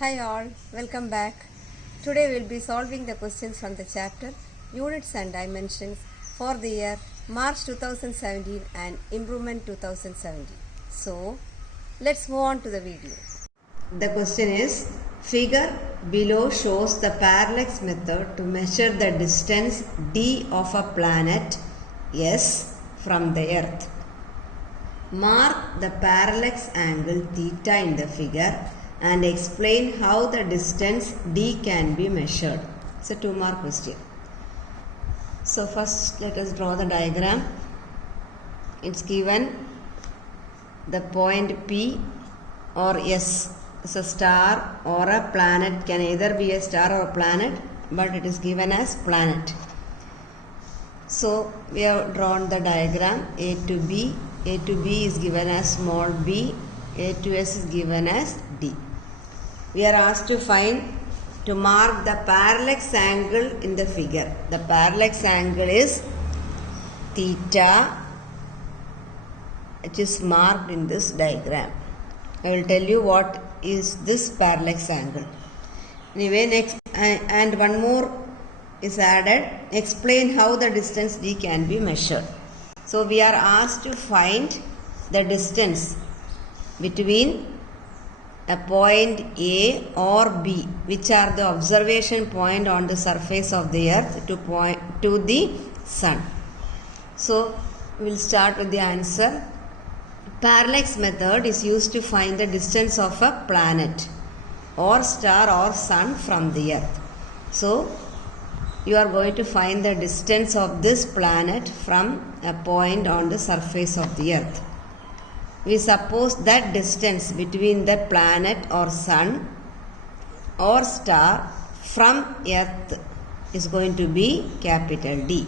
Hi all, welcome back. Today we will be solving the questions from the chapter Units and Dimensions for the year March 2017 and Improvement 2017. So, let's move on to the video. The question is, figure below shows the parallax method to measure the distance d of a planet S from the Earth. Mark the parallax angle theta in the figure and explain how the distance d can be measured. It's a 2-mark question. So first let us draw the diagram. It's given the point P or S is a star or a planet, can either be a star or a planet, but it is given as planet. So we have drawn the diagram A to B. A to B is given as small b, A to S is given as D. We are asked to mark the parallax angle in the figure. The parallax angle is theta, which is marked in this diagram. I will tell you what is this parallax angle. Anyway, next and one more is added. Explain how the distance d can be measured. So we are asked to find the distance between a point A or B, which are the observation point on the surface of the earth to the sun. So we will start with the answer. Parallax method is used to find the distance of a planet or star or sun from the earth. So you are going to find the distance of this planet from a point on the surface of the earth. We suppose that distance between the planet or sun or star from earth is going to be capital D.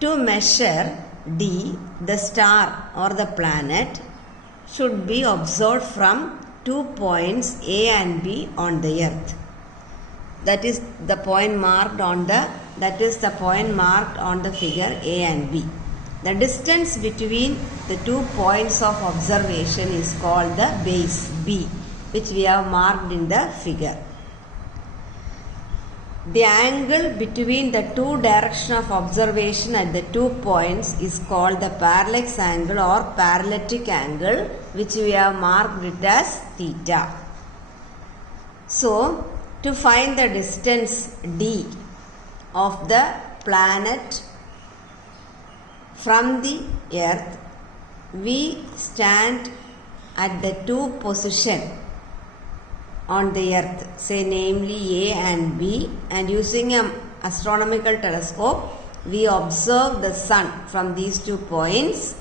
To measure D, the star or the planet should be observed from 2 points A and B on the earth. That is the point marked on the figure A and B. The distance between the 2 points of observation is called the base B, which we have marked in the figure. The angle between the 2 directions of observation at the 2 points is called the parallax angle or parallatic angle, which we have marked it as theta. So, to find the distance d of the planet from the earth, we stand at the 2 positions on the earth, say namely A and B, and using an astronomical telescope, we observe the sun from these 2 points,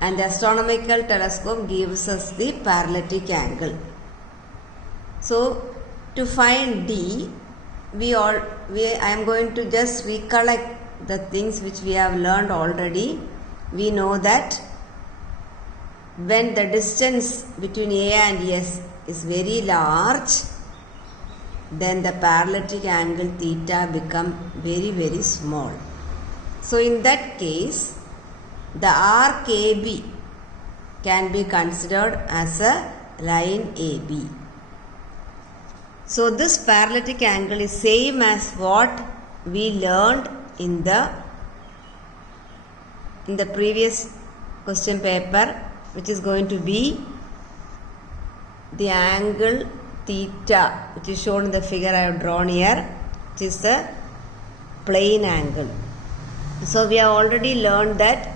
and the astronomical telescope gives us the parallatic angle. So, to find D, I am going to just recollect the things which we have learned already. We know that when the distance between A and S is very large, then the parallatic angle theta become very, very small. So in that case, the arc AB can be considered as a line AB. So this parallatic angle is same as what we learned in the previous question paper, which is going to be the angle theta, which is shown in the figure I have drawn here, which is the plane angle. So we have already learned that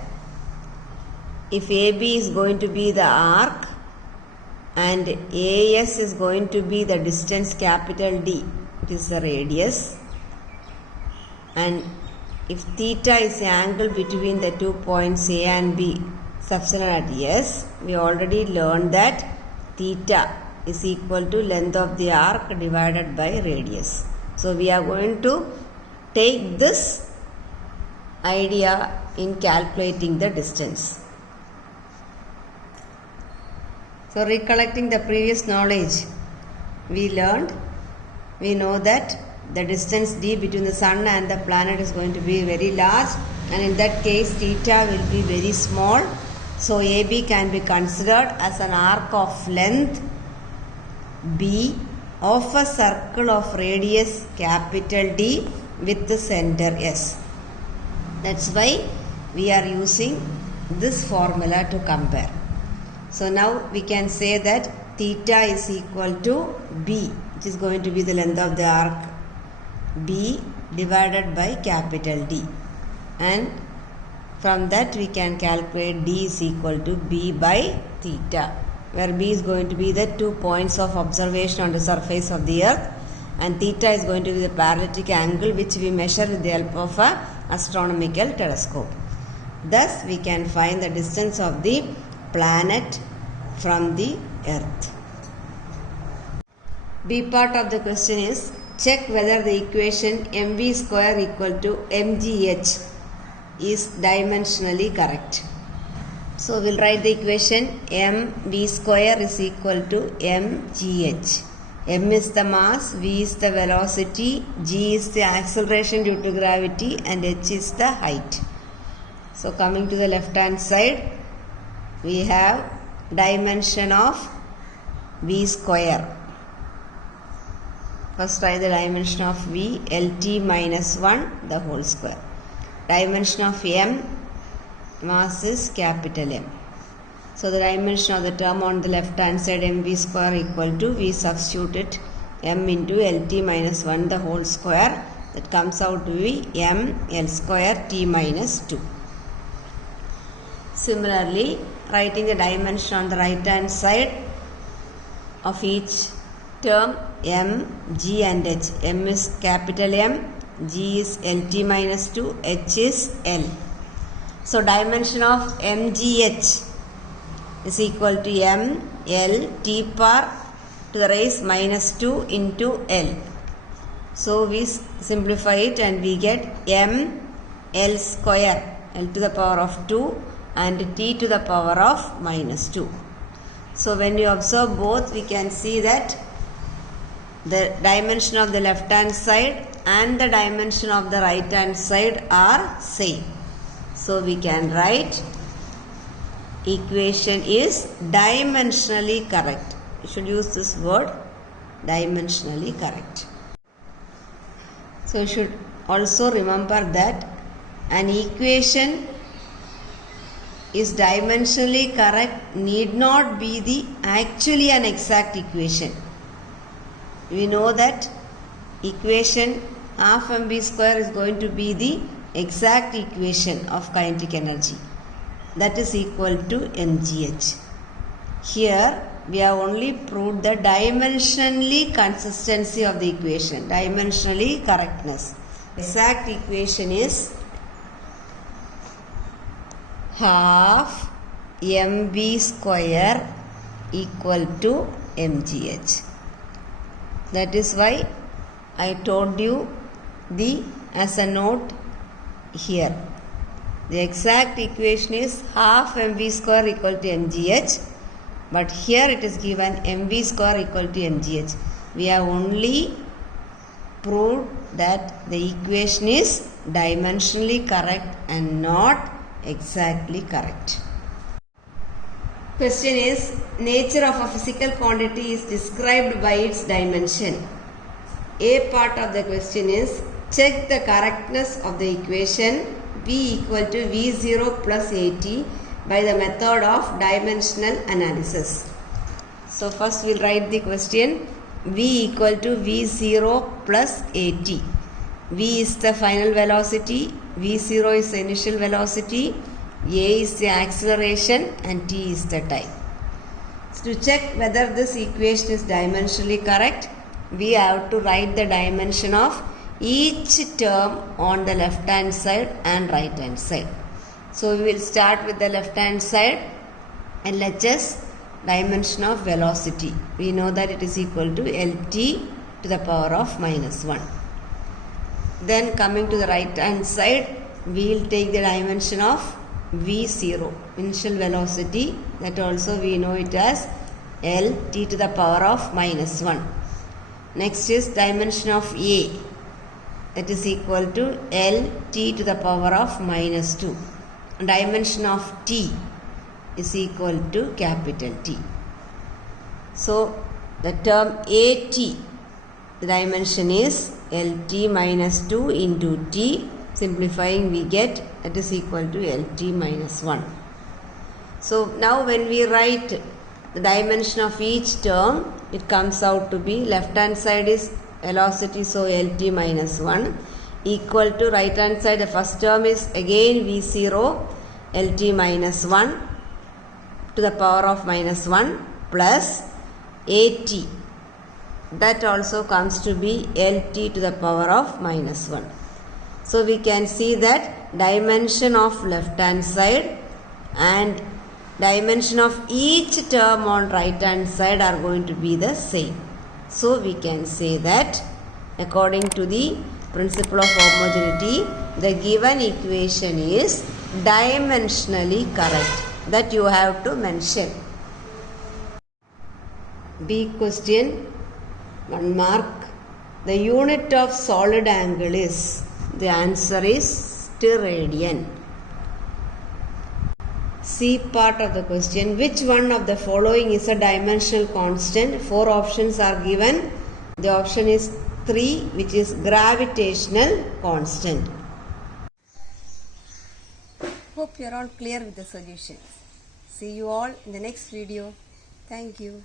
if AB is going to be the arc and AS is going to be the distance capital D, which is the radius, and if theta is the angle between the 2 points A and B subtended at S, we already learned that theta is equal to length of the arc divided by radius. So we are going to take this idea in calculating the distance. So recollecting the previous knowledge, we know that the distance d between the sun and the planet is going to be very large, and in that case theta will be very small, So AB can be considered as an arc of length B of a circle of radius capital D with the center S. That's why we are using this formula to compare. So now we can say that theta is equal to B, which is going to be the length of the arc B divided by capital D, and from that we can calculate D is equal to B by theta, where B is going to be the 2 points of observation on the surface of the earth, and theta is going to be the parallax angle which we measure with the help of an astronomical telescope. Thus we can find the distance of the planet from the earth. B part of the question is, check whether the equation mv square equal to mgh is dimensionally correct. So we'll write the equation mv square is equal to mgh. M is the mass, v is the velocity, g is the acceleration due to gravity, and h is the height. So coming to the left hand side, we have dimension of v square. First write the dimension of v, lt minus 1 the whole square. Dimension of m, mass is capital M. So the dimension of the term on the left hand side mv square equal to, we substitute it m into lt minus 1 the whole square. That comes out to be m l square t minus 2. Similarly, writing the dimension on the right hand side of each term m, g and h. M is capital M, g is lt minus 2, h is l. So dimension of mgh is equal to m l t power to the raise minus 2 into l. So we simplify it and we get m l square, l to the power of 2 and t to the power of minus 2. So when you observe both, we can see that the dimension of the left hand side and the dimension of the right hand side are same. So we can write equation is dimensionally correct. You should use this word, dimensionally correct. So you should also remember that an equation is dimensionally correct need not be the actually an exact equation. We know that equation half mv square is going to be the exact equation of kinetic energy, that is equal to mgh. Here we have only proved the dimensionally consistency of the equation, dimensionally correctness. Exact equation is half mv square equal to mgh. That is why I told you as a note here. The exact equation is half mv square equal to mgh, but here it is given mv square equal to mgh. We have only proved that the equation is dimensionally correct and not exactly correct. Question is, nature of a physical quantity is described by its dimension. A part of the question is, check the correctness of the equation V equal to V0 plus AT by the method of dimensional analysis. So first we will write the question, V equal to V0 plus AT. V is the final velocity, V0 is the initial velocity, A is the acceleration and T is the time. So to check whether this equation is dimensionally correct, we have to write the dimension of each term on the left hand side and right hand side. So we will start with the left hand side, and LHS dimension of velocity. We know that it is equal to LT to the power of minus 1. Then coming to the right hand side, we will take the dimension of V0, initial velocity, that also we know it as LT to the power of minus 1. Next is dimension of A, that is equal to LT to the power of minus 2. Dimension of T, is equal to capital T. So the term AT, the dimension is LT minus 2 into T. Simplifying, we get that is equal to LT minus 1. So now when we write the dimension of each term, it comes out to be left hand side is velocity, so LT minus 1 equal to right hand side, the first term is again V0 LT minus 1 to the power of minus 1 plus AT, that also comes to be LT to the power of minus 1. So we can see that dimension of left hand side and dimension of each term on right hand side are going to be the same. So we can say that according to the principle of homogeneity, the given equation is dimensionally correct. That you have to mention. B question, 1 mark. The unit of solid angle is, the answer is steradian. C part of the question, which one of the following is a dimensional constant? 4 options are given. The option is 3, which is gravitational constant. Hope you are all clear with the solutions. See you all in the next video. Thank you.